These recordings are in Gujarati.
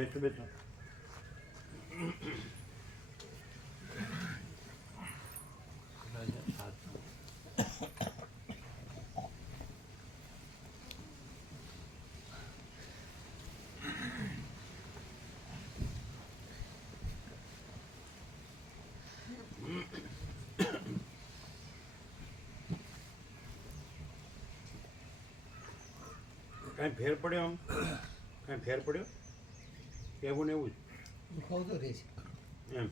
બેઠો બેઠો કાંઈ ફેર પડ્યો આમ કાંઈ ફેર પડ્યો એવું ને એવું જ દુખાવતો રહે છે એમ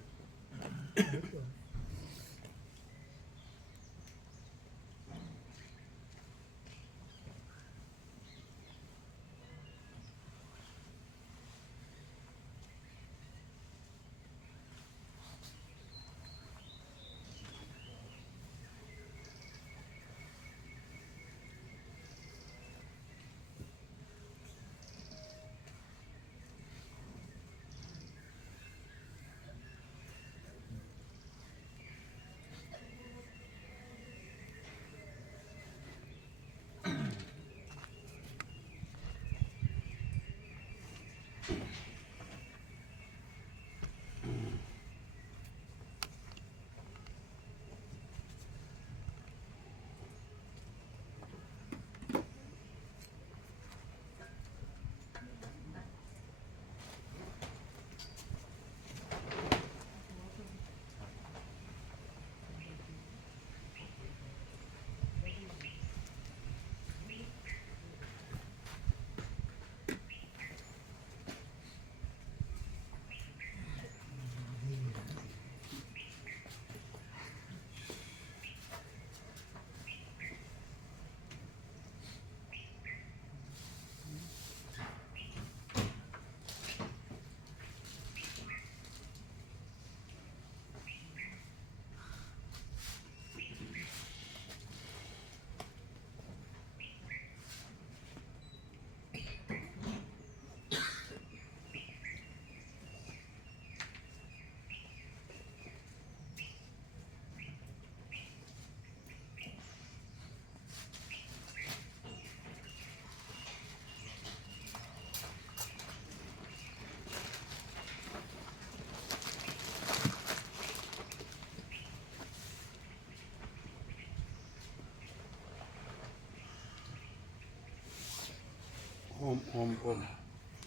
ઓમ ઓમ ઓમ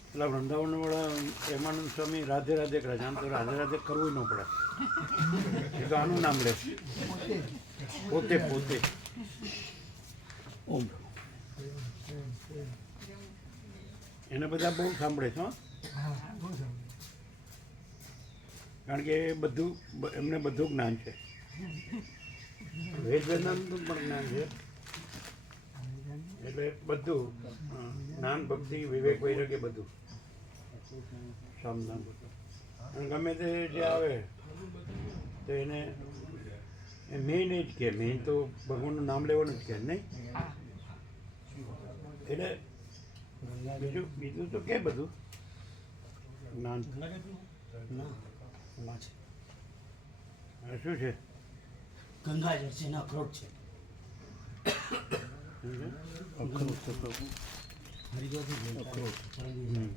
પેલા વૃંદાવનવાળા પ્રેમાનંદ સ્વામી રાધે રાધે કરે છે આમ તો રાધે રાધે કરવું ન પડે એ તો આનું નામ લે પોતે પોતે ઓમ એને બધા બહુ સાંભળે છે કારણ કે બધું એમને બધું જ્ઞાન છે વેદ વેદાંતનું પણ જ્ઞાન છે એટલે બધું જ્ઞાન ભક્તિ વિવેક વૈરાગ્ય બધું સમધાન બધું અને ગમે તે જે આવે તો એને મેઇન એ જ કે મેઇન તો ભગવાનનું નામ લેવાનું જ કે નહીં એટલે બીજું તો કે બધું જ્ઞાન શું છે ગંગાજળ છે એના અખરોટ છે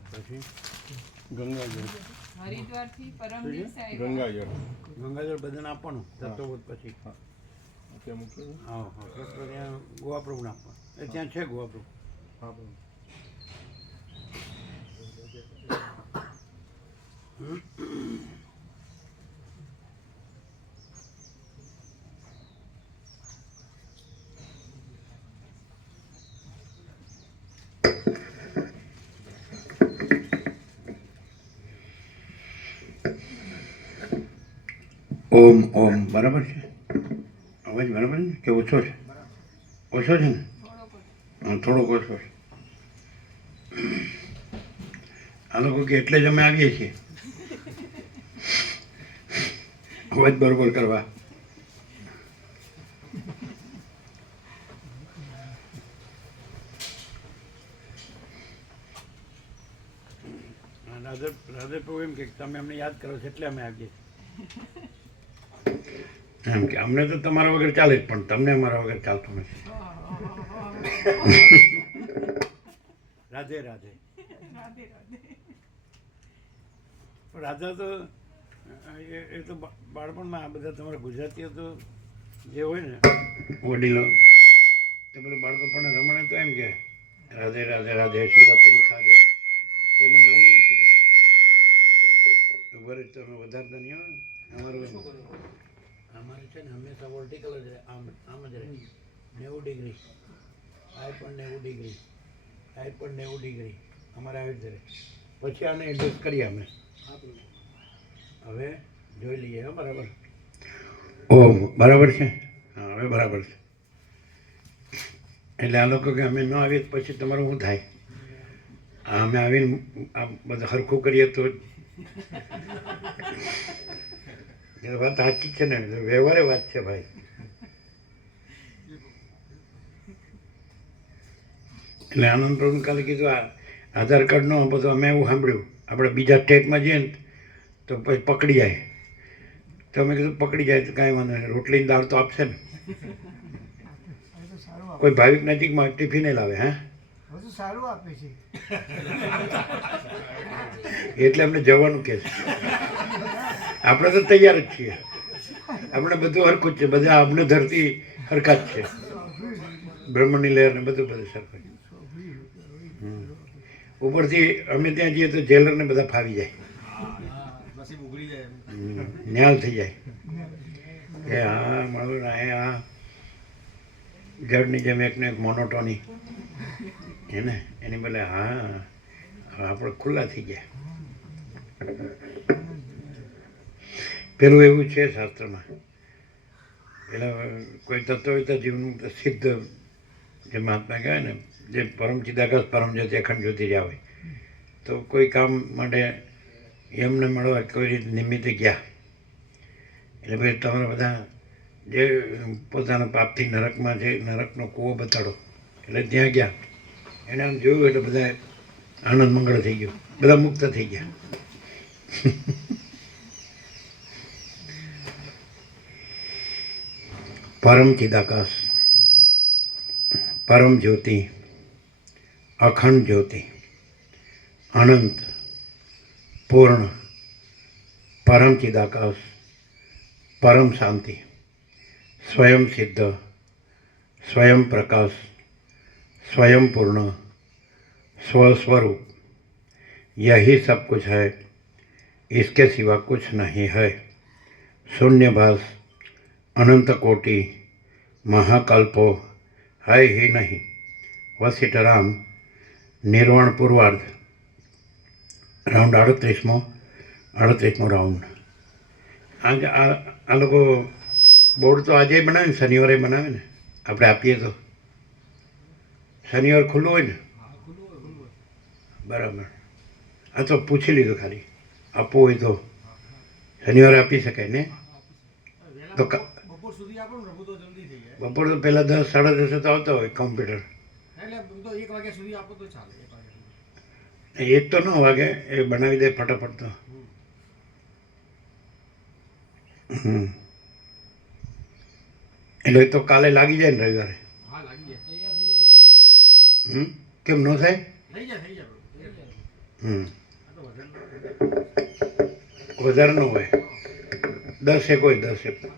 પછી ગંગાજળ હરિદ્વારથી પરમદિવસે ગંગાજળ બધાને આપવાનું તત્વબોધ પછી હા ત્યાં ગોવા પ્રભુને આપવાનું એ ત્યાં છે ગોવા પ્રભુ ઓમ ઓમ બરાબર છે અવાજ બરાબર ને કે ઓછો છે ઓછો છે ને હા થોડોક ઓછો છે આ લોકો કે એટલે જ અમે આવીએ છીએ અવાજ બરોબર કરવા રાધે પ્રભુ એમ કે તમે અમને યાદ કરો છો એટલે અમે આવીએ એમ કે અમને તો તમારા વગર ચાલે જ પણ તમને અમારા વગર ચાલતું નથી રાધે રાધે રાધે રાધે પણ રાધા તો એ તો બાળપણમાં આ બધા તમારા ગુજરાતીઓ તો જે હોય ને વડીલો તે બધું બાળકો પણ રમણે તો એમ કે રાધે રાધે રાધે શીરાપુરી ખાધે તેમાં નવું કીધું ખબર જ તમે વધારતા નહીં હોય અમારે છે ને હંમેશા વર્ટિકલ જ રહે આમ જ રહે 90 ડિગ્રી આ પણ 90 ડિગ્રી આ પણ 90 ડિગ્રી અમારે આવી જ રહે પછી આને એડજસ્ટ કરીએ અમે હવે જોઈ લઈએ હા બરાબર ઓહ બરાબર છે હા હવે બરાબર છે એટલે આ લોકો કે અમે ન આવીએ પછી તમારું શું થાય અમે આવીને આ બધું હરખું કરીએ તો વાત સાચી છે ને વ્યવહારે વાત છે ભાઈ એટલે આનંદ પ્રભુ કાલે કીધું આ આધાર કાર્ડનો બધું અમે એવું સાંભળ્યું આપણે બીજા સ્ટેટમાં જઈએ ને તો પછી પકડી જાય તો અમે કીધું પકડી જાય તો કાંઈ વાંધો નહીં રોટલીની દાળ તો આપશે ને કોઈ ભાવિક નજીકમાં ટિફિને લાવે હે બધું સારું આપે છે એટલે અમને જવાનું કહે છે આપણે તો તૈયાર જ છીએ આપણે બધું હરખું જ છે બધા અમને ધરતી હરખા જ છે બ્રહ્મની લહેર ને બધું સરખું ઉપરથી અમે ત્યાં જઈએ તો જેલરને બધા ફાવી જાય ન્યાલ થઈ જાય કે હા મારું આ જડની જેમ એકને એક મોનોટોની એને એની બદલે હા આપણે ખુલ્લા થઈ ગયા પેલું એવું છે શાસ્ત્રમાં પેલા કોઈ તત્વતા જીવનું સિદ્ધ જે મહાત્મા કહેવાય ને જે પરમ ચિદાકાશ પરમ જ્યોતિ અખંડ જ્યોતિ રહ્યા હોય તો કોઈ કામ માટે એમને મળવા કોઈ રીતે નિમિત્તે ગયા એટલે ભાઈ તમારા બધા જે પોતાના પાપથી નરકમાં છે નરકનો કૂવો બતાડો એટલે ત્યાં ગયા એને આમ જોયું એટલે બધા આનંદ મંગળ થઈ ગયો બધા મુક્ત થઈ ગયા પરમ ચિદાકાશ પરમ જ્યોતિ અખંડ જ્યોતિ અનંત પૂર્ણ પરમ ચિદાકાશ પરમ શાંતિ स्वयं सिद्ध स्वयं प्रकाश स्वयं पूर्ण स्वस्वरूप यही सब कुछ है इसके सिवा कुछ नहीं है शून्यभास अनंत कोटि महाकल्पो है ही नहीं वसिष्ठराम निर्वाण पूर्वार्ध राउंड 38મો રાઉન્ડ आज आ लोग બોર્ડ તો આજે બનાવે ને શનિવારે બનાવે ને આપણે આપીએ તો શનિવાર ખુલ્લું હોય ને બરાબર આ તો પૂછી લીધું ખાલી આપવું હોય તો શનિવારે આપી શકાય ને તો બપોર તો પહેલાં 10 સાડા 10 તો આવતા હોય કોમ્પ્યુટર એક તો ન વાગે એ બનાવી દે ફટાફટ તો એટલે તો કાલે લાગી જાય ને રવિવારે કેમ ન થાય વધારે ન હોય 10 હોય 10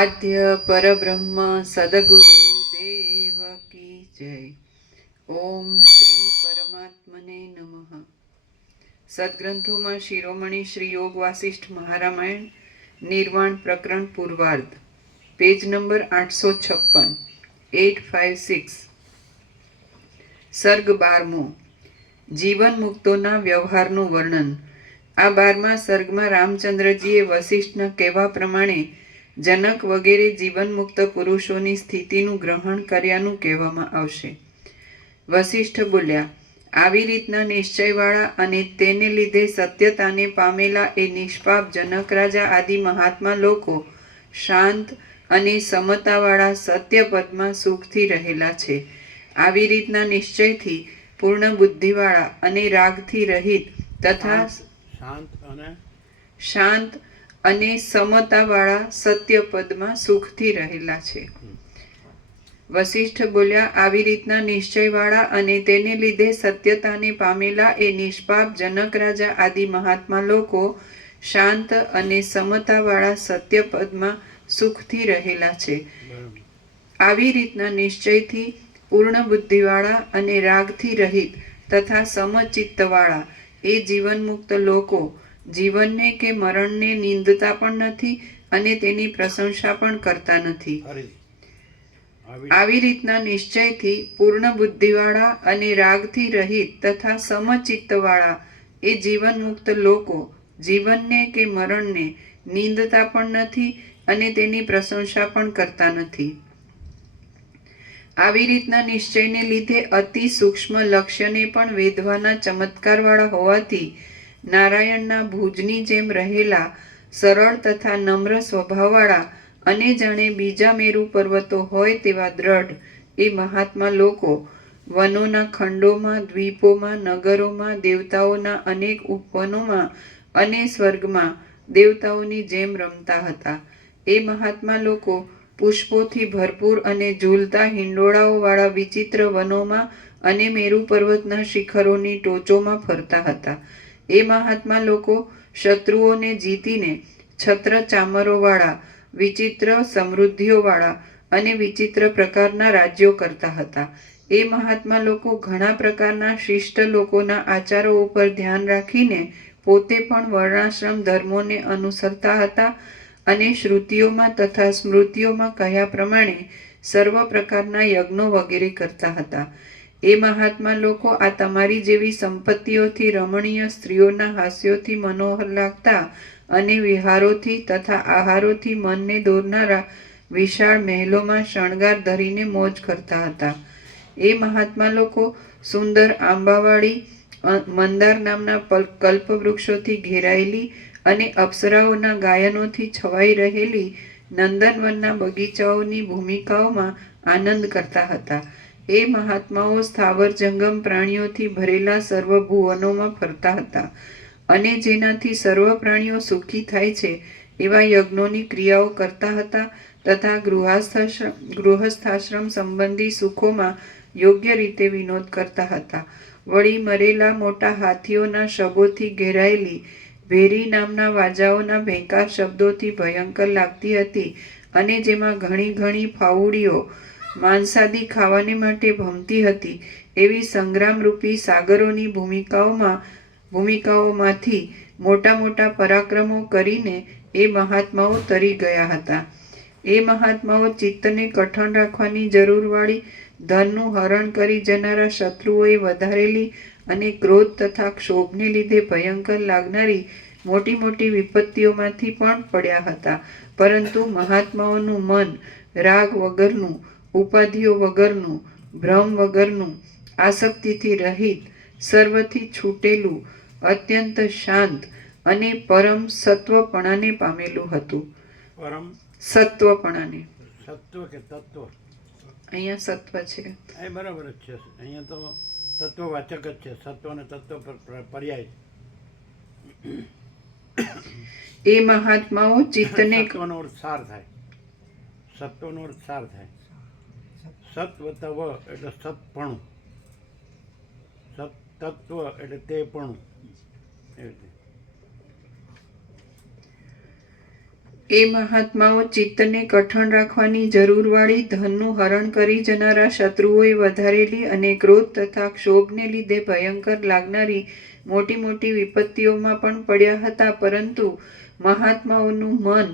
આદ્ય પરબ્રહ્મ સદગુરુ દેવ કી જય. ઓમ શ્રી પરમાત્મને નમઃ. સદગ્રંથોમાં શિરોમણી શ્રી યોગ વાસિષ્ઠ મહારામાયણ નિર્વાણ પ્રકરણ પૂર્વાર્ધ પેજ નંબર 856 856 સર્ગ 12મો જીવન મુક્તોના વ્યવહારનું વર્ણન. આ 12મા સર્ગમાં રામચંદ્રજીએ વસિષ્ઠના કહેવા પ્રમાણે જનક વગેરે જીવન મુક્ત પુરુષોની સ્થિતિનું ગ્રહણ કર્યાનું કહેવામાં આવશે. વસિષ્ઠ બોલ્યા, આવી રીતના નિશ્ચયવાળા અને તેને લીધે સત્યતાને પામેલા એ નિષ્પાપ જનક રાજા આદિ મહાત્મા લોકો શાંત અને સમતાવાળા સત્યપદમાં સુખથી રહેલા છે. આવી રીતના નિશ્ચયથી પૂર્ણ બુદ્ધિવાળા અને રાગથી રહિત તથા શાંત અને સમતાવાળા સત્યપદમાં સુખથી રહેલા છે. વશિષ્ઠ બોલ્યા, આવી રીતના નિશ્ચયવાળા અને તેને લીધે સત્યતાને પામેલા એ નિષ્પાપ જનક રાજા આદિ મહાત્મા લોકો શાંત અને સમતાવાળા સત્યપદમાં સુખથી રહેલા છે. બરાબર. આવી રીતના નિશ્ચયથી પૂર્ણ બુદ્ધિવાળા અને રાગથી રહિત તથા સમચિત્તવાળા એ જીવનમુક્ત લોકો જીવનને કે મરણને નિંદતા પણ નથી અને તેની પ્રશંસા પણ કરતા નથી. ફરીથી. આવી રીતના નિશ્ચયથી પૂર્ણ બુદ્ધિવાળા અને રાગથી રહિત તથા સમચિત્તવાળા એ જીવનમુક્ત લોકો જીવનને કે મરણને નિંદતા પણ નથી અને તેની પ્રશંસા પણ કરતા નથી. આવી રીતના નિશ્ચયને લીધે અતિ સૂક્ષ્મ લક્ષ્યને પણ વેધવાના ચમત્કારવાળા હોવાથી નારાયણના ભુજની જેમ રહેલા સરળ તથા નમ્ર સ્વભાવવાળા અને જાણે બીજા મેરુ પર્વતો હોય તેવા દ્રઢ એ મહાત્મા લોકો વનોના ખંડોમાં, દ્વીપોમાં, નગરોમાં, દેવતાઓના અનેક ઉપવનોમાં અને સ્વર્ગમાં દેવતાઓની જેમ રમતા હતા. એ મહાત્મા લોકો પુષ્પોથી ભરપૂર અને ઝૂલતા હિંડોળાઓવાળા વિચિત્ર વનોમાં અને મેરુ પર્વતના શિખરોની ટોચોમાં ફરતા હતા. એ મહાત્મા લોકો શત્રુઓને જીતીને છત્ર ચામરોવાળા વિચિત્ર સમૃદ્ધિઓવાળા અને વિચિત્ર પ્રકારના રાજ્યો કરતા હતા. એ મહાત્મા લોકો ઘણા પ્રકારના શિષ્ટ લોકોના આચારો ઉપર ધ્યાન રાખીને પોતે પણ વર્ણાશ્રમ ધર્મોને અનુસરતા હતા અને શ્રુતિઓમાં તથા સ્મૃતિઓમાં કહ્યા પ્રમાણે સર્વ પ્રકારના યજ્ઞો વગેરે કરતા હતા. એ મહાત્મા લોકો આ તમારી જેવી સંપત્તિઓથી રમણીય સ્ત્રીઓના હાસ્યોથી મનોહર લાગતા અને વિહારોથી તથા આહારોથી મનને દોરનારા વિશાળ મહેલોમાં શણગાર ધરીને મોજ કરતા હતા. એ મહાત્મા લોકો સુંદર આંબાવાળી મંદાર નામના કલ્પવૃક્ષોથી ઘેરાયેલી અને અપ્સરાઓના ગાયનોથી છવાઈ રહેલી નંદનવનના બગીચાઓની ભૂમિકાઓમાં આનંદ કરતા હતા. એ મહાત્માઓ સ્થાવર જંગમ પ્રાણીઓથી ભરેલા સર્વ ભુવનોમાં ફરતા હતા અને જેનાથી સર્વ પ્રાણીઓ સુખી થાય છે એવા યજ્ઞોની ક્રિયાઓ કરતા હતા તથા ગૃહસ્થાશ્રમ સંબંધી સુખોમાં યોગ્ય રીતે વિનોદ કરતા હતા. વળી મરેલા મોટા હાથીઓના શબોથી ઘેરાયેલી ભેરી નામના વાજાઓના ભેંકાર શબ્દોથી ભયંકર લાગતી હતી અને જેમાં ઘણી ઘણી ફાઉડીઓ માંસાદી ખાવાને માટે ભમતી હતી એવી સંગ્રામરૂપી સાગરોની ભૂમિકાઓમાંથી મોટા મોટા પરાક્રમો કરીને એ મહાત્માઓ તરી ગયા હતા. એ મહાત્માઓ ચિત્તને કઠણ રાખવાની જરૂરવાળી ધનનું હરણ કરી જનારા શત્રુઓએ વધારેલી અને ક્રોધ તથા ક્ષોભને લીધે ભયંકર લાગનારી મોટી મોટી વિપત્તિઓમાંથી પણ પડ્યા હતા. પરંતુ મહાત્માઓનું મન રાગ વગરનું, ઉપાધિઓ વગરનું, ભ્રમ વગરનું, આસક્તિથી રહિત, સર્વથી છૂટેલું, અત્યંત શાંત અને પરમ સત્વપણાને પામેલું હતું. પરમ સત્વપણાને, સત્વ કે તત્વ? અહીંયા સત્વ છે. એ બરાબર જ છે. અહીંયા તો તત્વવાચક જ છે. સત્વ અને તત્વ પર્યાય. એ મહાત્માઓ ચિત્તને સત્વનો અર્થ સાર થાય. સત્વનો અર્થ સાર થાય. સત વત્તા વ એટલે સતપણું. સત તત્વ એટલે તેપણું. એ રીતે. એ મહાત્માઓ ચિત્તને કઠણ રાખવાની જરૂરવાળી ધનનું હરણ કરી જનારા શત્રુઓએ વધારેલી અને ક્રોધ તથા ક્ષોભને લીધે ભયંકર લાગનારી મોટી મોટી વિપત્તિઓમાં પણ પડ્યા હતા. પરંતુ મહાત્માઓનું મન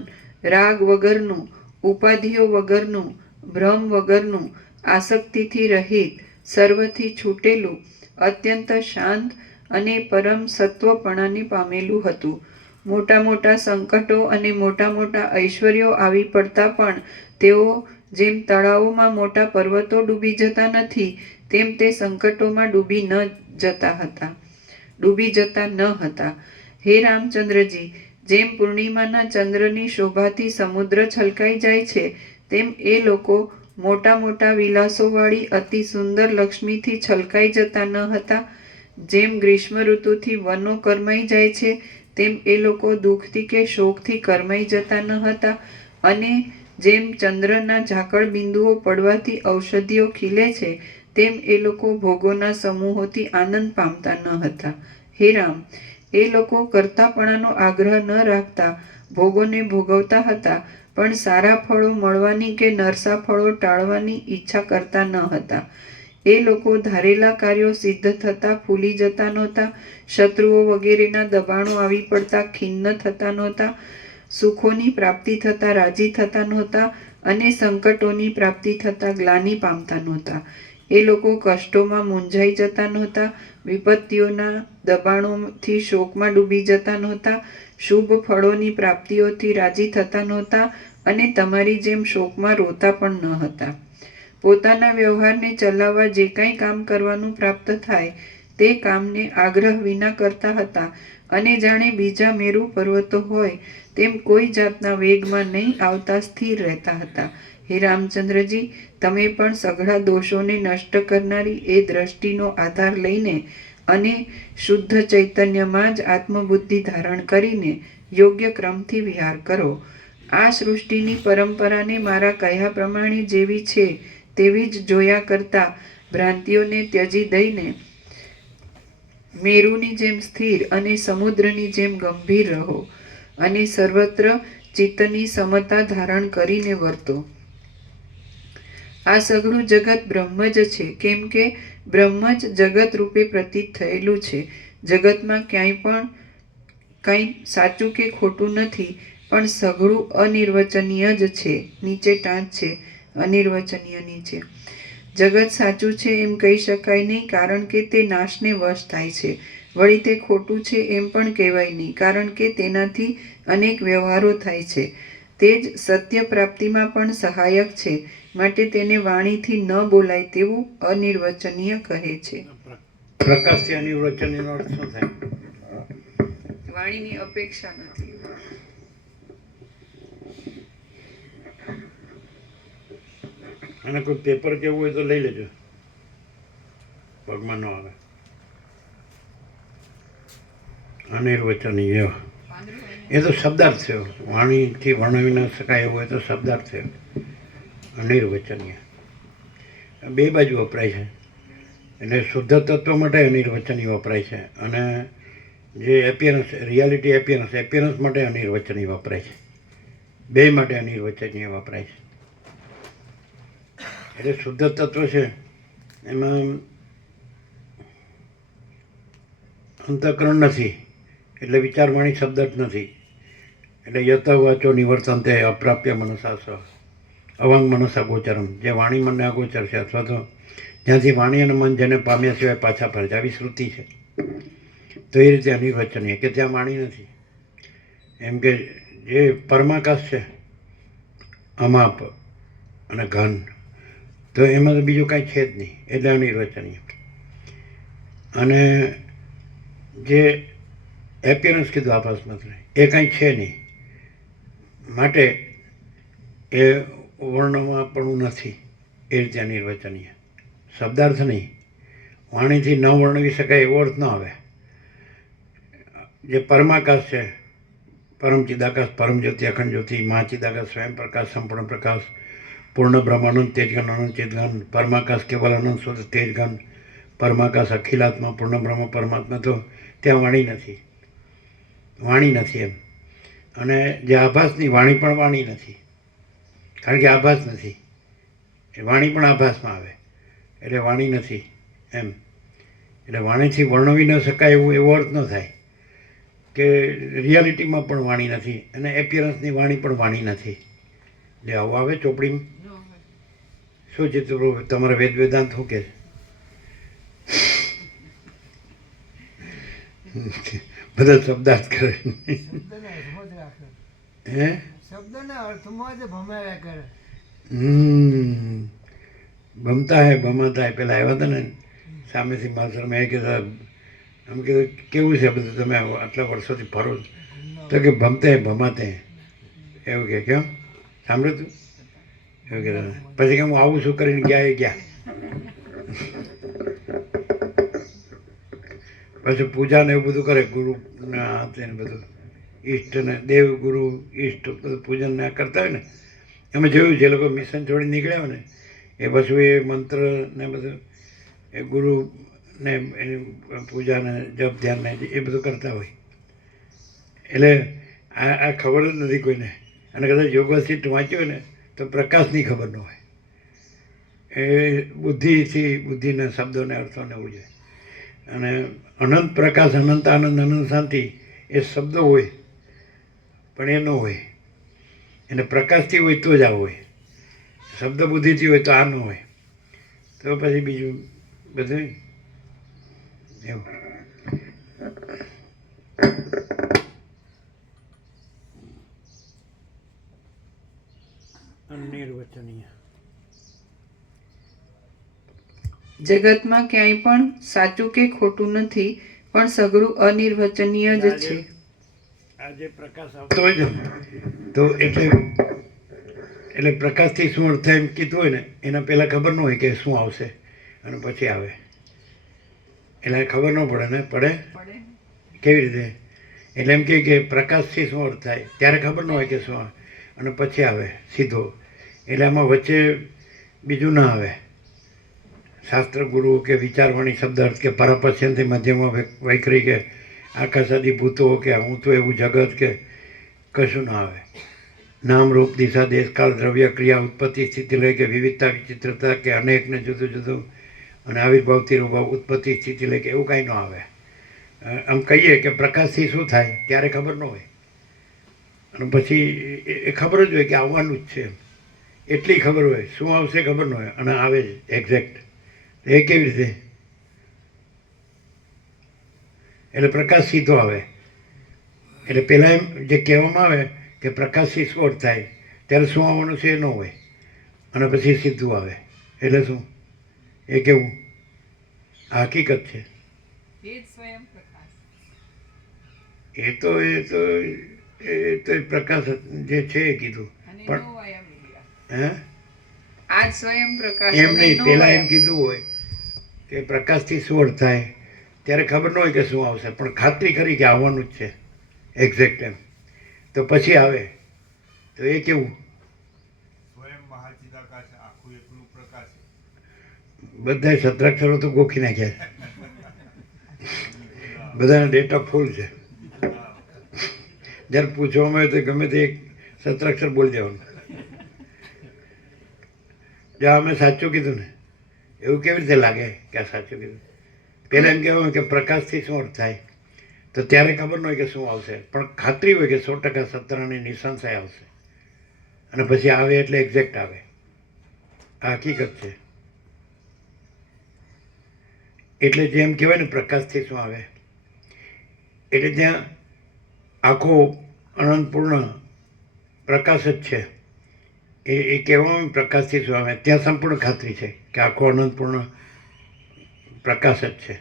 રાગ વગરનું, ઉપાધિઓ વગરનું, ભ્રમ વગરનું, આસક્તિથી રહિત, સર્વથી છૂટેલું, અત્યંત શાંત અને પરમ સત્વપણાને પામેલું હતું. મોટા મોટા સંકટો અને મોટા મોટા ઐશ્વર્યો આવી પડતા પણ તેઓ જેમ તળાવોમાં મોટા પર્વતો ડૂબી જતા નથી તેમ તે સંકટોમાં ડૂબી જતા ન હતા. હે રામચંદ્રજી, જેમ પૂર્ણિમાના ચંદ્રની શોભાથી સમુદ્ર છલકાઈ જાય છે તેમ એ લોકો મોટા મોટા વિલાસોવાળી અતિ સુંદર લક્ષ્મીથી છલકાઈ જતા ન હતા. જેમ ગ્રીષ્મ ઋતુથી વનો કરમાઈ જાય છે તેમ એ લોકો દુઃખથી કે શોકથી કરમાઈ જતા ન હતા, અને જેમ ચંદ્રના ઝાકળ બિંદુઓ પડવાથી ઔષધિઓ ખીલે છે, તેમ એ લોકો ભોગોના સમૂહોથી આનંદ પામતા ન હતા. હે રામ, એ લોકો કરતાપણાનો આગ્રહ ન રાખતા ભોગોને ભોગવતા હતા, પણ સારા ફળો મળવાની કે નરસા ફળો ટાળવાની ઈચ્છા કરતા ન હતા. એ લોકો ધારેલા કાર્યો સિદ્ધ થતાં ફૂલી જતા નહોતા, શત્રુઓ વગેરેના દબાણો આવી પડતા ખિન્ન થતા નહોતા, સુખોની પ્રાપ્તિ થતાં રાજી થતા નહોતા, અને સંકટોની પ્રાપ્તિ થતાં ગ્લાનિ પામતા નહોતા. એ લોકો કષ્ટોમાં મૂંઝાઈ જતા નહોતા, વિપત્તિઓના દબાણોથી શોકમાં ડૂબી જતા નહોતા, શુભ ફળોની પ્રાપ્તિઓથી રાજી થતા નહોતા, અને તમારી જેમ શોકમાં રોતા પણ ન હતા. પોતાના વ્યવહારને ચલાવવા જે કાંઈ કામ કરવાનું પ્રાપ્ત થાય તે કામને આગ્રહ વિના કરતા હતા, અને જાણે બીજા મેરુ પર્વતો હોય તેમ કોઈ જાતના વેગમાં નહીં આવતા સ્થિર રહેતા હતા. હે રામચંદ્રજી, તમે પણ સઘળા દોષોને નષ્ટ કરનારી એ દ્રષ્ટિનો આધાર લઈને અને શુદ્ધ ચૈતન્યમાં જ આત્મબુદ્ધિ ધારણ કરીને યોગ્ય ક્રમથી વિહાર કરો. આ સૃષ્ટિની પરંપરાને મારા કહ્યા પ્રમાણે જેવી છે તેવી જ જોયા કરતા ભ્રાંતિઓને ત્યજી દઈને મેરુની જેમ સ્થિર અને સમુદ્રની જેમ ગંભીર રહો, અને સર્વત્ર ચિત્તની સમતા ધારણ કરીને વર્તો. આ સઘળું જગત બ્રહ્મ જ છે, કેમ કે બ્રહ્મ જ જગત રૂપે પ્રતીત થયેલું છે. જગતમાં ક્યાંય પણ કંઈ સાચું કે ખોટું નથી, પણ સઘળું અનિર્વચનીય જ છે. નીચે ટાંચ છે, અનિર્વચનીય નીચે. જગત સાચું છે એમ કહી શકાય નહીં, કારણ કે તે નાશને વશ થાય છે. વળી તે ખોટું છે એમ પણ કહેવાય નહીં, કારણ કે તેનાથી અનેક વ્યવહારો થાય છે. તે જ સત્ય પ્રાપ્તિમાં પણ સહાયક છે, માટે તેને વાણીથી ન બોલાય તેવું અનિર્વચનીય કહે છે. પ્રકાશથી અનિર્વચનીયનો અર્થ શું થાય? વાણીની અપેક્ષા નથી. અને કોઈ પેપર કેવું હોય તો લઈ લેજો, પગમાં ન આવે. અનિર્વચનીય એ તો શબ્દાર્થ થયો, વાણીથી વર્ણવી ન શકાય એવું હોય તો શબ્દાર્થ થયો. અનિર્વચનીય બે બાજુ વપરાય છે. એટલે શુદ્ધ તત્વ માટે અનિર્વચનીય વપરાય છે, અને જે એપિયરન્સ, રિયાલિટી એપિયરન્સ માટે અનિર્વચનીય વપરાય છે. બે માટે અનિર્વચનીય વપરાય છે. એટલે શુદ્ધ તત્વ છે એમાં અંતઃકરણ નથી, એટલે વિચારવાણી શબ્દ જ નથી. એટલે યત વાચો નિવર્તનતે અપ્રાપ્ય મનસા સ અવાંગ મનસા ગોચરમ, જે વાણી મનને અગોચર છે, અથવા તો જ્યાંથી વાણી અને મન જેને પામ્યા સિવાય પાછા ફરે છે, આવી શ્રુતિ છે. તો એ રીતે અનિર્વચનીય કે ત્યાં વાણી નથી. એમ કે જે પરમાકાશ છે, અમાપ અને ઘન, તો એમાં તો બીજું કાંઈ છે જ નહીં, એટલે અનિર્વચનીય. અને જે એપિયરન્સ કીધું આભાસ માત્ર, એ કાંઈ છે નહીં, માટે એ વર્ણમાં પણ નથી. એ રીતે અનિર્વચનીય. શબ્દાર્થ નહીં, વાણીથી ન વર્ણવી શકાય એવો અર્થ ન આવે. જે પરમાકાશ છે, પરમ ચિદાકાશ, પરમ જ્યોતિ, અખંડ જ્યોતિ, મહાચિદાકાશ, સ્વયં પ્રકાશ, સંપૂર્ણ પ્રકાશ, પૂર્ણ બ્રહ્મ, અનંત તેજઘન, અનંત ચિદઘન, પરમાકાશ કેવલ અનંત શુદ્ધ તેજઘન, પરમાકાશ અખિલાત્મા, પૂર્ણ બ્રહ્મ પરમાત્મા, તો ત્યાં વાણી નથી. વાણી નથી એમ. અને જે આભાસની વાણી પણ વાણી નથી, કારણ કે આભાસ નથી. એ વાણી પણ આભાસમાં આવે, એટલે વાણી નથી એમ. એટલે વાણીથી વર્ણવી ન શકાય એવું એવો અર્થ ન થાય કે રિયાલિટીમાં પણ વાણી નથી, અને એપિયરન્સની વાણી પણ વાણી નથી. એટલે આવું આવે ચોપડીમાં. શું છે તમારા વેદાંત શું કે બધા શબ્દાર્થ કરે? શબ્દના અર્થમાં જ રાખે. હે? શબ્દના અર્થમાં જ ભમાયા કરે. ભમતા હે ભમાતા હે. પેલા આવ્યા હતા ને સામેથી માસ્ટરમાં, એ કે સાહેબ આમ કીધું કેવું છે બધું, તમે આટલા વર્ષોથી ફરો છો? તો કે ભમતે હે ભમાતે હે, એવું કે. કેમ સાંભળ્યું તું? એવું કે પછી કે હું આવું શું કરીને ગયા એ ગયા. પછી પૂજા ને એવું બધું કરે, ગુરુના હાથે ને બધું. ઈષ્ટને દેવ ગુરુ ઈષ્ટ બધું પૂજન ને કરતા હોય ને અમે જોયું જે લોકો મિશન છોડી નીકળ્યા હોય ને એ પાછું એ મંત્ર ને બધું એ ગુરુ ને એની પૂજા ને જપ ધ્યાન ને એ બધું કરતા હોય એટલે આ ખબર જ નથી કોઈને અને કદાચ યોગ વસિષ્ઠ વાંચ્યો હોય ને તો પ્રકાશની ખબર ન હોય એ બુદ્ધિથી બુદ્ધિના શબ્દોને અર્થોને એવું છે અને અનંત પ્રકાશ અનંત આનંદ અનંત શાંતિ એ શબ્દો હોય પણ એ ન હોય એને પ્રકાશથી હોય તો જ આ હોય શબ્દ બુદ્ધિથી હોય તો આ ન હોય તો પછી બીજું બધું એવું અનિર્વચનીય જગતમાં ક્યાંય પણ સાચું કે ખોટું નથી, પણ સઘળું અનિર્વચનીય જ છે. આ જે પ્રકાશ આવતો હોય છે તો એટલે પ્રકાશથી શું અર્થ થાય એમ કીધું હોય ને એના પહેલાં ખબર ન હોય કે શું આવશે અને પછી આવે એટલે ખબર ન પડે ને પડે કેવી રીતે એટલે એમ કે પ્રકાશથી શું અર્થ થાય ત્યારે ખબર ન હોય કે શું આવે અને પછી આવે સીધો એટલે આમાં વચ્ચે બીજું ના આવે શાસ્ત્ર ગુરુ કે વિચારવાણી શબ્દ અર્થ કે પરાપશ્યંથી મધ્યમાં વૈખરી કે આકાશાદી ભૂતો કે હું તો એવું જગત કે કશું ના આવે નામ રૂપ દિશા દેશકાળ દ્રવ્ય ક્રિયા ઉત્પત્તિ સ્થિતિ લઈ કે વિવિધતા વિચિત્રતા કે અનેકને જુદું જુદું અને આવિર્ભાવથી રૂભાવ ઉત્પત્તિ સ્થિતિ લઈ કે એવું કાંઈ ન આવે આમ કહીએ કે પ્રકાશથી શું થાય ત્યારે ખબર ન હોય અને પછી એ ખબર જ હોય કે આવવાનું જ છે એટલી ખબર હોય શું આવશે ખબર ન હોય અને આવે જ એક્ઝેક્ટ એ કેવી રીતે એટલે પ્રકાશ સીધો આવે એટલે પહેલાં એમ જે કહેવામાં આવે કે પ્રકાશથી શું અર્થ થાય ત્યારે શું આવવાનું છે એ ન હોય અને પછી સીધું આવે એટલે શું એ કેવું આ હકીકત છે એ તો પ્રકાશ જે છે એ કીધું પણ હે આજ સ્વયં પ્રકાશ એમ નહીં પહેલાં એમ કીધું હોય કે પ્રકાશથી શું અર્થ થાય ત્યારે ખબર ન હોય કે શું આવશે પણ ખાતરી ખરી કે આવવાનું જ છે એક્ઝેક્ટ એમ તો પછી આવે તો એ કેવું બધા સત્રાક્ષરો તો ગોખી નાખ્યા છે બધાના ડેટા ફૂલ છે જ્યારે પૂછવામાં આવે તો ગમે તે એક સત્રાક્ષર બોલી દેવાનું જો અમે સાચું કીધું ને એવું કેવી રીતે લાગે કે આ સાચું કીધું પહેલાં એમ કહેવાય કે પ્રકાશથી શું અર્થ થાય તો ત્યારે ખબર ન હોય કે શું આવશે પણ ખાતરી હોય કે 100% સત્રાની નિસંશય આવશે અને પછી આવે એટલે એક્ઝેક્ટ આવે આ હકીકત છે એટલે જેમ કહેવાય ને પ્રકાશથી શું આવે એટલે ત્યાં આખો અનંતપૂર્ણ પ્રકાશ જ છે એ કહેવામાં પ્રકાશથી શું આવે ત્યાં સંપૂર્ણ ખાતરી છે કે આખો અનંતપૂર્ણ પ્રકાશ જ છે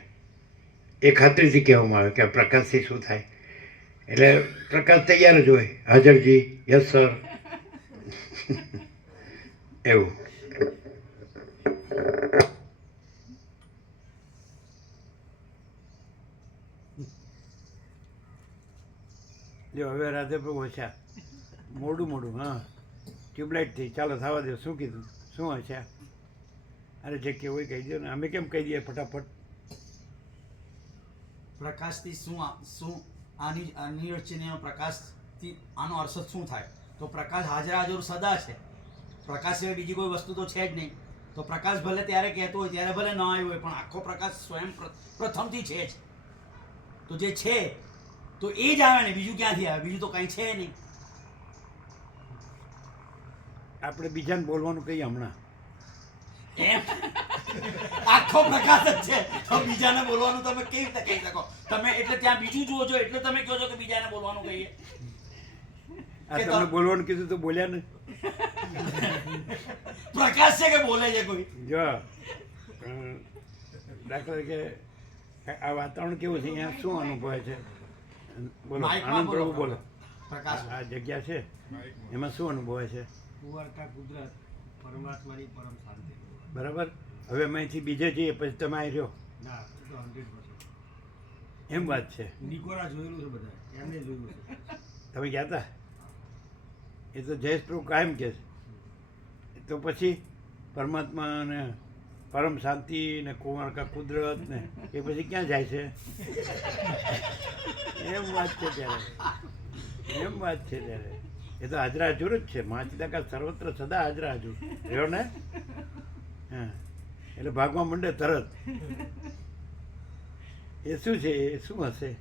એ ખાતરીથી કહેવામાં આવે કે આ પ્રકાશથી શું થાય એટલે પ્રકાશ તૈયાર જ હોય હાજરજી યસ સર એવું જો હવે રાધે પ્રભુ હશે મોડું હા ટ્યુબલાઇટથી ચાલો થવા દો શું કીધું શું હશે અરે જે કેવું હોય કહી દો ને અમે કેમ કહી દઈએ ફટાફટ પ્રકાશથી શું આની અનિર્વચનીય પ્રકાશથી આનો અર્થ શું થાય તો પ્રકાશ હાજર સદા છે પ્રકાશ સિવાય બીજી કોઈ વસ્તુ તો છે જ નહીં તો પ્રકાશ ભલે ત્યારે કહેતો હોય ત્યારે ભલે ન આવ્યો હોય પણ આખો પ્રકાશ સ્વયં પ્રથમથી છે જ તો જે છે તો એ જ આવે ને બીજું ક્યાંથી આવે બીજું તો કંઈ છે નહીં આપણે બીજાને બોલવાનું કહીએ હમણાં એમ આખો પ્રકાશ જ છે તો બીજાને બોલવાનું તમે કેવી રીતે કહી શકો તમે એટલે ત્યાં બીજું જુઓ છો એટલે તમે કહો છો કે બીજાને બોલવાનું કહીએ આ તમને બોલવાનું કીધું તો બોલ્યા ને પ્રકાશ છે કે બોલે છે કોઈ જો દાખલા કે આ વાતાવરણ કેવું છે અહીંયા શું અનુભવાય છે બોલો આનંદ પ્રભુ બોલો પ્રકાશ આ જગ્યા છે એમાં શું અનુભવાય છે કુંવરકા કુદરત પરમાત્માની પરમ શાંતિ બરાબર હવે અમે અહીંથી બીજે જઈએ પછી તમે અહીં રહ્યો ના તો 100% એમ વાત છે નિકોરા જોયેલું છે બધા એમને જોયેલું છે તમે ગયા હતા? એ તો જયેશ પ્રભુ કાયમ કહે છે. તો પછી પરમાત્મા ને પરમ શાંતિ ને કુમારકા કુદરત ને એ પછી ક્યાં જાય છે? એમ વાત છે ત્યારે, એમ વાત છે ત્યારે. એ તો હાજરા હજુર જ છે. મહાચિદાકા સર્વત્ર સદા હાજરા હજુર રહ્યો ને. હા, એટલે ભાગવા માંડે તરત. એ શું છે? એ શું હશે?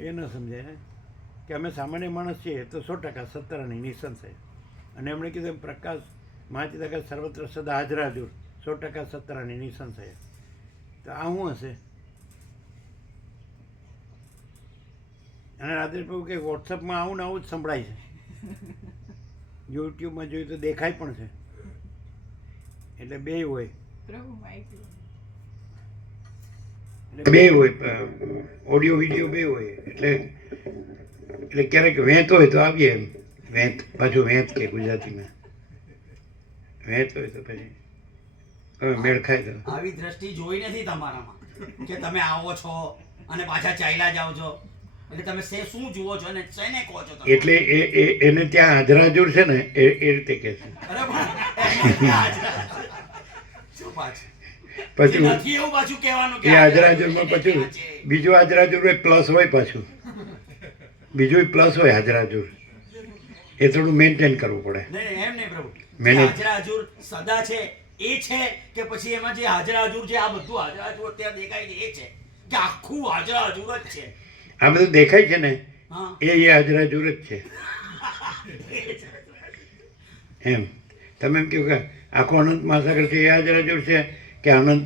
એ ન સમજાય કે અમે સામાન્ય માણસ છીએ તો 100% સત્તરાની નિસંશય. અને એમણે કીધું એમ પ્રકાશ મહાચિદાકા સર્વત્ર સદા હાજરા હજુર 100% સત્તરાની નિસંશય. તો આ શું હશે? અને રાધે પ્રભુ કે વોટ્સઅપમાં આવું ને આવું જ સંભળાય છે. યુટ્યુબમાં જોયું તો દેખાય પણ છે. એટલે બે હોય, બે હોય, ઓડિયો વિડીયો બે હોય. એટલે ક્યારેક વેંત હોય તો આવીએ એમ. વેંત પાછું વેંત કે ગુજરાતીમાં વેંત હોય તો પછી હવે મેળ ખાય તો. આવી દ્રષ્ટિ જોઈ નથી તમારામાં કે તમે આવો છો અને પાછા ચાલ્યા જાઓ છો. એટલે તમે શું જુઓ છો અને શેને કહો છો તમે? એટલે એને ત્યાં હાજરાજુર છે ને એ રીતે કે છે. અરે પણ એમાં ક્યાં હાજરા? શું પાછું? પછી નથી એવું પાછું કહેવાનું કે એ હાજરાજુરમાં પછી બીજું હાજરાજુર હોય, પ્લસ હોય પાછું. બીજું પ્લસ હોય હાજરાજુર. એ થોડું મેન્ટેન કરવું પડે. નહીં એમ નહીં પ્રભુ. મેનેજ. હાજરા હજુર સદા છે એ છે કે પછી એમાં જે હાજરા હજુર છે આ બધું હાજરા હજુર અત્યારે દેખાય છે એ છે કે આખું હાજરા હજુર જ છે? આ બધું દેખાય છે ને હા એ હાજરાજુર જ છે. એમ તમે એમ કહો કે આખો અનંત મહાસાગર છે એ હાજરાજુર છે કે અનંત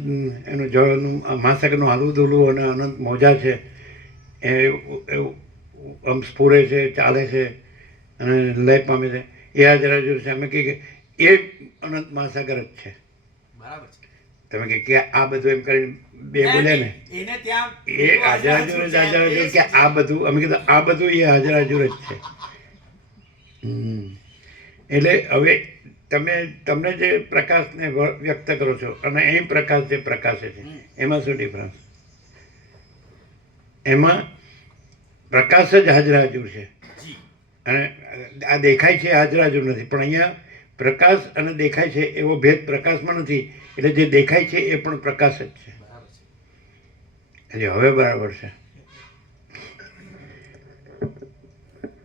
એનું જળનું મહાસાગરનું હાલવું દોલવું અને અનંત મોજા છે એ આમ સ્ફુરે છે, ચાલે છે અને લય પામે છે એ હાજરાજુર છે. અમે કહીએ કે એ અનંત મહાસાગર જ છે. બરાબર છે. તમે કે આ બધું એમ કરીને બે બોલે ને એને ત્યાં એ હાજરાજુર જ હાજરાજુર કે આ બધું અમે કીધું આ બધું એ હાજરાજુર જ છે. એટલે હવે તમને જે પ્રકાશને વ્યક્ત કરો છો અને એ પ્રકાશ જે પ્રકાશે છે એમાં શું ડિફરન્સ? એમાં પ્રકાશ જ હાજરાજુર છે અને આ દેખાય છે હાજરાજુર નથી. પણ અહીંયા પ્રકાશ અને દેખાય છે એવો ભેદ પ્રકાશમાં નથી. એટલે જે દેખાય છે એ પણ પ્રકાશ જ છે. એટલે હવે બરાબર છે.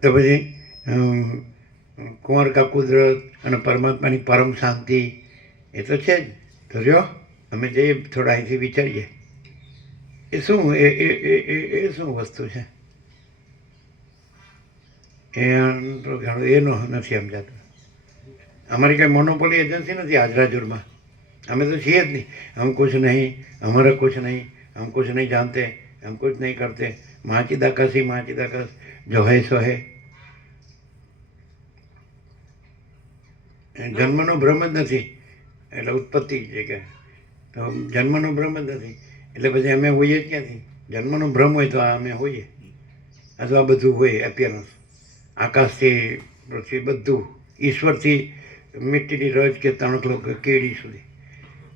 તો પછી કુંવરકા કુદરત અને પરમાત્માની પરમ શાંતિ એ તો છે જ. તો રહ્યો અમે જઈએ થોડા અહીંથી વિચારીએ એ શું એ શું વસ્તુ છે? એનો નથી સમજાતું. અમારી કંઈ મોનોપોલી એજન્સી નથી હાજરાજુરમાં. અમે તો છીએ જ નહીં. હમ કુછ નહીં, હમારા કુછ નહીં, હમ કુછ નહીં જાનતે, હમ કુછ નહીં કરતે. મહાચિદાકાશ ही મહાચિદાકાશ જો હૈ સો હૈ. જન્મનો ભ્રમ જ નથી એટલે ઉત્પત્તિ છે કે તો જન્મનો ભ્રમ જ નથી એટલે પછી અમે હોઈએ જ ક્યાંથી? જન્મનો ભ્રમ હોય તો અમે હોઈએ. અથવા બધું હોય એપિયરન્સ આકાશથી પૃથ્વી બધું ઈશ્વરથી મિટ્ટીની રજ કે તણખલો કે કેડી સુધી.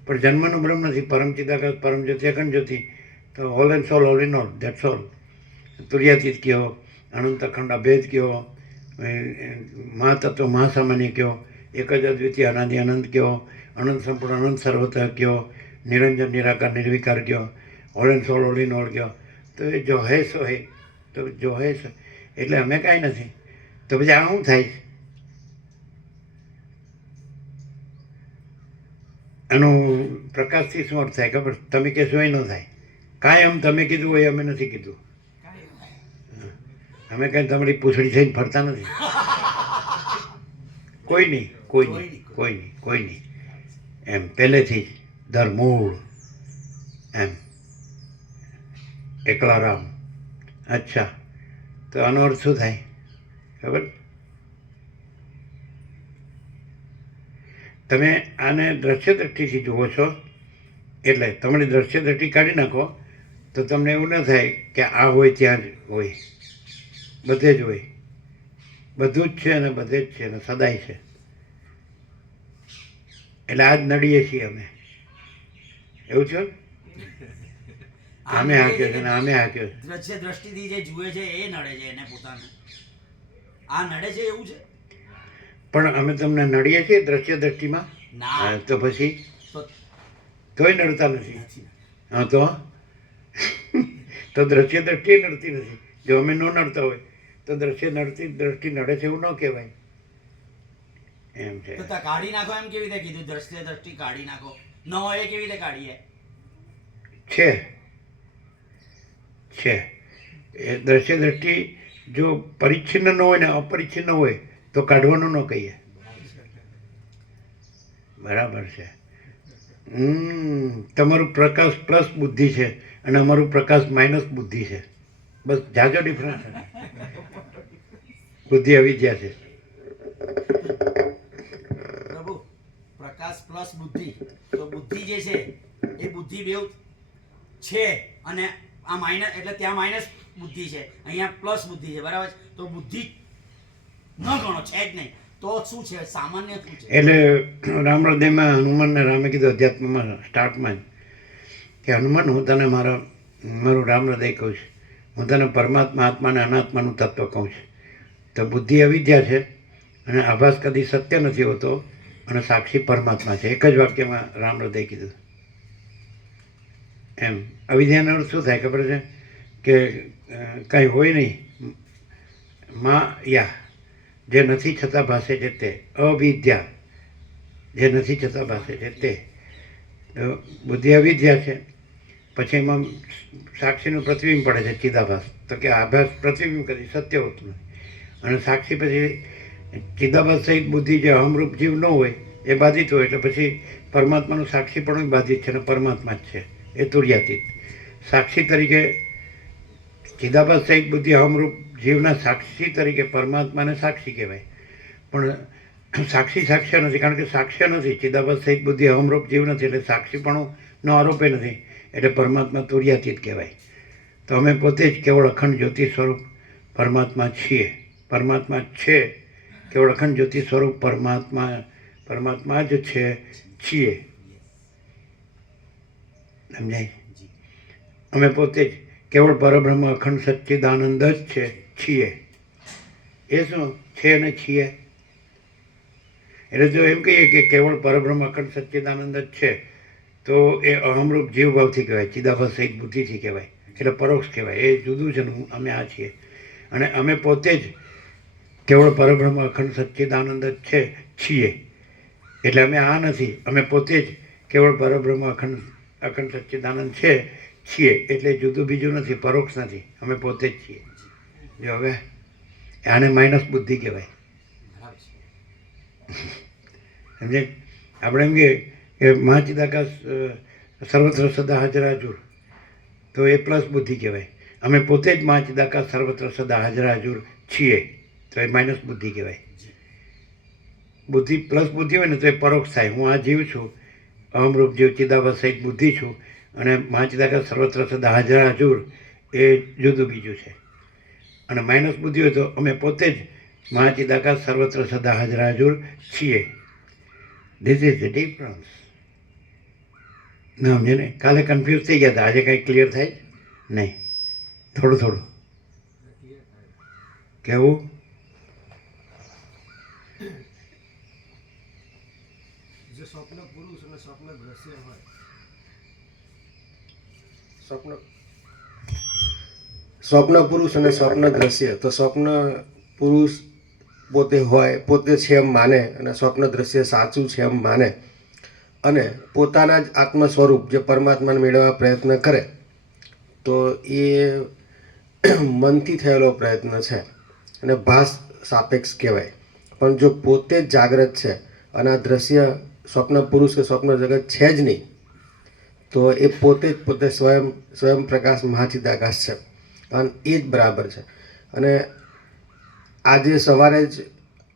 પણ જન્મનો ભ્રમ નથી. પરમ ચિદાકાશ પરમ જ્યોતિ અખંડ જ્યોતિ તો whole and soul all in all that's all. તુર્યાતીત કયો, અનંત અખંડ અભેદ કયો, મહાતત્વ મહાસામાન્ય કયો, એક જ અદ્વિતીય અનાદિ અનંત કયો, અનંત સંપૂર્ણ અનંત સર્વતઃ કયો, નિરંજન નિરાકાર નિર્વિકાર કયો, all and soul all in all કયો. તો એ જો હે સો હે. તો જો હે સો એટલે અમે કાંઈ નથી. તો પછી આ શું થાય? આનું પ્રકાશથી શું અર્થ થાય ખબર? તમે કહેશો એ ન થાય. કાંઈ આમ તમે કીધું હોય અમે નથી કીધું. અમે કાંઈ તમારી પૂંછડી થઈને ફરતા નથી. કોઈ નહીં, કોઈ નહીં, કોઈ નહીં, કોઈ નહીં. એમ પહેલેથી જ ધરમૂળ એમ એકલા રામ. અચ્છા, તો આનો અર્થ શું થાય ખબર? તમે આને દ્રશ્ય દ્રષ્ટિથી જુઓ છો એટલે તમારી દ્રશ્ય દ્રષ્ટિ કાઢી નાખો તો તમને એવું ન થાય કે આ હોય ત્યાં જ હોય. બધે જ હોય, બધું જ છે અને બધે જ છે અને સદાય છે. એટલે આ જ નડીએ છીએ અમે. એવું છે આમે હાક્યો છે ને આમે હાક્યો છે. દ્રશ્ય દ્રષ્ટિથી જે જુએ છે એ નડે છે એને પોતાને. આ નડે છે એવું છે પણ અમે તમને નડીએ છીએ દ્રશ્ય દ્રષ્ટિમાં? ના હા, તો પછી તો તોય નડતા નથી. નથી. હા તો દ્રશ્ય દ્રષ્ટિ નડતી નથી. જો અમે ન નડતા હોય તો દ્રશ્ય દ્રષ્ટિ નડે છે એવું ન કહેવાય. એમ છે. તો કાઢી નાખો એમ કેવી રીતે કીધું? દ્રશ્ય દ્રષ્ટિ કાઢી નાખો ન હોય એ કેવી રીતે કાઢીએ? છે એ દ્રશ્ય દ્રષ્ટિ જો પરિચ્છિન્ન ન હોય ને અપરિચ્છિન્ન હોય તો કાઢવાનું ન કહીએ. બરાબર છે. તમારું પ્રકાશ પ્લસ બુદ્ધિ છે અને અમારું પ્રકાશ માઇનસ બુદ્ધિ છે. બસ જાજો ડિફરન્સ છે. બુદ્ધિ અવિદ્યા છે. પ્રભુ પ્રકાશ પ્લસ બુદ્ધિ, તો બુદ્ધિ જે છે એ બુદ્ધિ બેવ છે અને આ માઇનસ એટલે ત્યાં માઇનસ બુદ્ધિ છે, અહીંયા પ્લસ બુદ્ધિ છે, બરાબર છે? તો બુદ્ધિ ન ગણો, છે જ નહીં, તો શું છે? સામાન્ય શું છે? એટલે રામહૃદયમાં હનુમાનને રામે કીધું અધ્યાત્મમાં સ્ટાર્ટમાં જ કે હનુમાન, હું તને મારું રામહૃદય કહું છું, હું તને પરમાત્મા આત્મા અને અનાત્માનું તત્વ કહું છું. તો બુદ્ધિ અવિદ્યા છે અને આભાસ કદી સત્ય નથી હોતો અને સાક્ષી પરમાત્મા છે. એક જ વાક્યમાં રામહૃદય કીધું. એમ અવિદ્યાનો અર્થ શું થાય ખબર છે? કે કંઈ હોય નહીં, યા જે નથી છતાં ભાષે છે તે. અવિદ્યા જે નથી છતાં ભાષે છે તે. તો બુદ્ધિ અવિદ્યા છે. પછી એમાં સાક્ષીનું પ્રતિબિંબ પડે છે ચિદાભાસ. તો કે આભાસ પ્રતિબિંબ કદી સત્ય હોતું નથી. અને સાક્ષી પછી ચિદાભાસ સહિત બુદ્ધિ જે અહમરૂપ જીવ ન હોય એ બાધિત હોય એટલે પછી પરમાત્માનું સાક્ષી પણ બાધિત છે અને પરમાત્મા જ છે એ તુર્યાતીત. સાક્ષી તરીકે ચિદાભાસ સહિત બુદ્ધિ અહમરૂપ જીવના સાક્ષી તરીકે પરમાત્માને સાક્ષી કહેવાય. પણ સાક્ષી સાક્ષ્ય નથી, કારણ કે સાક્ષ્ય નથી. ચિદાભાસ સહિત બુદ્ધિ અહમરૂપ જીવ નથી એટલે સાક્ષીપણુંનો આરોપે નથી, એટલે પરમાત્મા તુર્યાતીત કહેવાય. તો અમે પોતે જ કેવળ અખંડ જ્યોતિ સ્વરૂપ પરમાત્મા છીએ. પરમાત્મા છે, કેવળ અખંડ જ્યોતિ સ્વરૂપ પરમાત્મા જ છે, છીએ. સમજાય? અમે પોતે જ કેવળ પરબ્રહ્મ અખંડ સચ્ચિદાનંદ જ છે, છીએ. એ શું છે અને છીએ? એટલે જો એમ કહીએ કે કેવળ પરબ્રહ્મ અખંડ સચ્ચિદાનંદ જ છે તો એ અહમરૂપ જીવભાવથી કહેવાય, ચિદાભાસ સહિત બુદ્ધિથી કહેવાય, એટલે પરોક્ષ કહેવાય. એ જુદું છે ને અમે આ છીએ. અને અમે પોતે જ કેવળ પરબ્રહ્મ અખંડ સચ્ચિદાનંદ જ છે, છીએ. એટલે અમે આ નથી, અમે પોતે જ કેવળ પરબ્રહ્મ અખંડ સચ્ચિદાનંદ છે, છીએ. એટલે જુદું બીજું નથી, પરોક્ષ નથી, અમે પોતે જ છીએ. જો હવે આને માઇનસ બુદ્ધિ કહેવાય. સમજે? આપણે એમ કે મહાચિદાકાશ સર્વત્ર સદા હાજર હાજુર, તો એ પ્લસ બુદ્ધિ કહેવાય. અમે પોતે જ મહાચિદાકાશ સર્વત્ર સદા હાજર હાજુર છીએ, તો એ માઇનસ બુદ્ધિ કહેવાય. બુદ્ધિ પ્લસ બુદ્ધિ હોય ને તો એ પરોક્ષ થાય. હું આ જીવ છું, અહમરૂપ જીવ ચિદાભાસ સહિત બુદ્ધિ છું, અને મહાચિદાકાશ સર્વત્ર સદા હાજર હાજુર એ જુદું બીજું છે. અને માઇનસ બુદ્ધિ હોય તો અમે પોતે જ મહાચિદાકાશ સર્વત્ર સદા હાજર હાજુર છીએ. This is the difference. ના સમજે ને? કાલે કન્ફ્યુઝ થઈ ગયા હતા, આજે કાંઈ ક્લિયર થાય નહીં? થોડું થોડું કેવું? જે સ્વપ્ન પુરુષ અને સ્વપ્ન દ્રશ્ય હોય, સ્વપ્ન પુરુષ અને સ્વપ્ન દ્રશ્ય, તો સ્વપ્ન પુરુષ પોતે હોય, પોતે છે એમ માને, અને સ્વપ્ન દ્રશ્ય સાચું છે એમ માને, અને પોતાના જ આત્મ સ્વરૂપ જે પરમાત્માને મેળવવા પ્રયત્ન કરે, તો એ મનથી થયેલો પ્રયત્ન છે અને ભાસ સાપેક્ષ કહેવાય. પણ જો પોતે જ જાગ્રત છે અને આ દ્રશ્ય સ્વપ્ન પુરુષ કે સ્વપ્ન જગત છે જ નહીં, તો એ પોતે જ પોતે સ્વયં પ્રકાશ મહાચિદાકાશ છે, અને એ જ બરાબર છે. અને આજે સવારે જ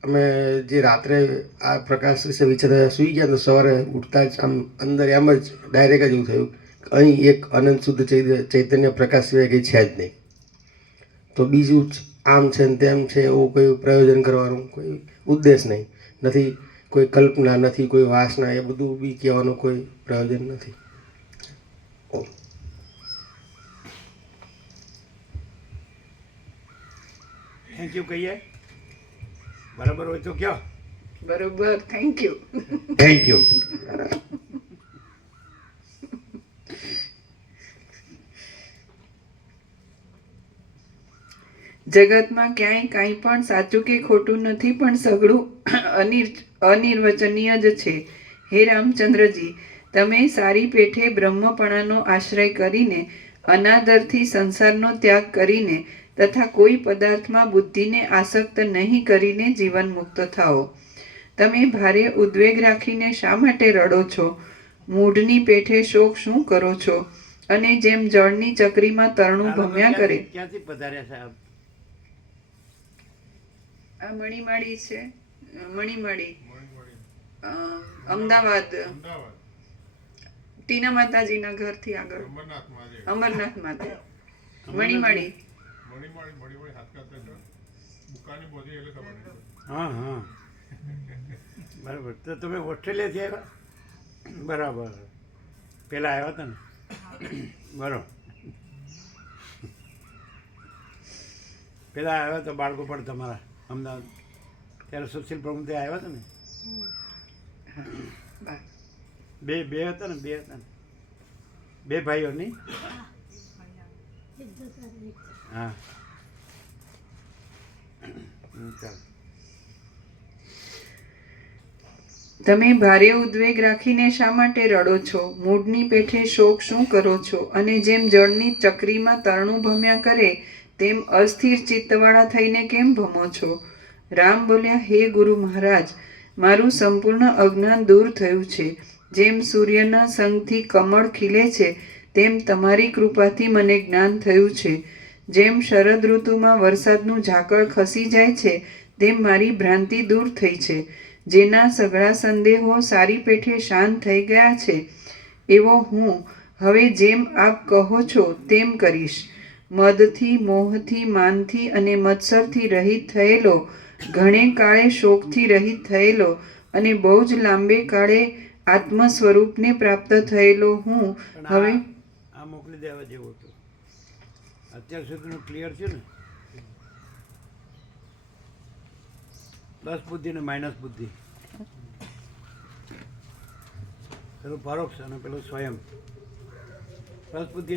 અમે જે રાત્રે આ પ્રકાશ વિશે વિચાર સૂઈ ગયા, તો સવારે ઉઠતા જ આમ અંદર એમ જ ડાયરેક્ટ જ એવું થયું કે અહીં એક અનંત શુદ્ધ ચૈતન્ય પ્રકાશ સિવાય કંઈ છે જ નહીં. તો બીજું જ આમ છે ને તેમ છે એવું કોઈ પ્રયોજન કરવાનું કોઈ ઉદ્દેશ નહીં, નથી કોઈ કલ્પના, નથી કોઈ વાસના, એ બધું બી કહેવાનું કોઈ પ્રયોજન નથી. થેન્ક યુ કહીએ, બરાબર હોય તો કયો. બરોબર, થેન્ક યુ. Thank you. જગતમાં ક્યાંય કાંઈ પણ સાચું કે ખોટું નથી, પણ સઘળું અનિર્વચનીય જ છે. હે રામચંદ્રજી, તમે સારી પેઠે બ્રહ્મપણાનો આશ્રય કરીને, અનાદરથી સંસારનો ત્યાગ કરીને તથા કોઈ પદાર્થમાં બુદ્ધિને આસક્ત નહીં કરીને જીવન મુક્ત થાઓ. તમે ભારે ઉદ્વેગ રાખીને શા માટે રડો છો? મૂઢની પેઠે શોક શું કરો છો? અને જેમ જળની ચકરીમાં તરણું ભમ્યા કરે. ક્યાંથી પધાર્યા સાહેબ? આ મણિમાળી છે, મણિમાળી, અમદાવાદ, ટીના માતાજીના ઘરથી આગળ, અમરનાથ માતે, મણિમાળી. હા હા, બરાબર. તો તમે ઓસ્ટ્રેલિયાથી આવ્યા? બરાબર, પહેલાં આવ્યા હતા ને? બરાબર, પહેલાં આવ્યા તો બાળકો પણ તમારા અમદાવાદ, ત્યારે સુશીલ પ્રમુખ આવ્યા હતા ને? બે હતા ને? બે ભાઈઓ નહીં? હા, ચાલો. તમે ભારે ઉદ્વેગ રાખીને શા માટે રડો છો? મૂઢની પેઠે શોક શું કરો છો? અને જેમ જળની ચકરીમાં તરણું ભમ્યા કરે તેમ અસ્થિર ચિત્તવાળા થઈને કેમ ભમો છો? રામ બોલ્યા, હે ગુરુ મહારાજ, મારું સંપૂર્ણ અજ્ઞાન દૂર થયું છે. જેમ સૂર્યના સંગથી કમળ ખીલે છે તેમ તમારી કૃપાથી મને જ્ઞાન થયું છે. જેમ શરદ ઋતુમાં વરસાદનું ઝાકળ ખસી જાય છે તેમ મારી ભ્રાંતિ દૂર થઈ છે. જેના સઘળા સંદેહો સારી પેઠે શાંત થઈ ગયા છે એવો હું હવે જેમ આપ કહો છો તેમ કરીશ. મદથી, મોહથી, માનથી અને મત્સરથી રહિત થયેલો, ઘણે કાળે શોકથી રહિત થયેલો અને બહુ જ લાંબે કાળે આત્મ સ્વરૂપને પ્રાપ્ત થયેલો હું હવે આ મોકલી દેવા જેવું હતું. અત્યાર સુધીનું ક્લિયર છે ને? પ્લસ બુદ્ધિ ને માઇનસ બુદ્ધિ, પેલું પરોક્ષ અને પેલું સ્વયં. પ્લસ બુદ્ધિ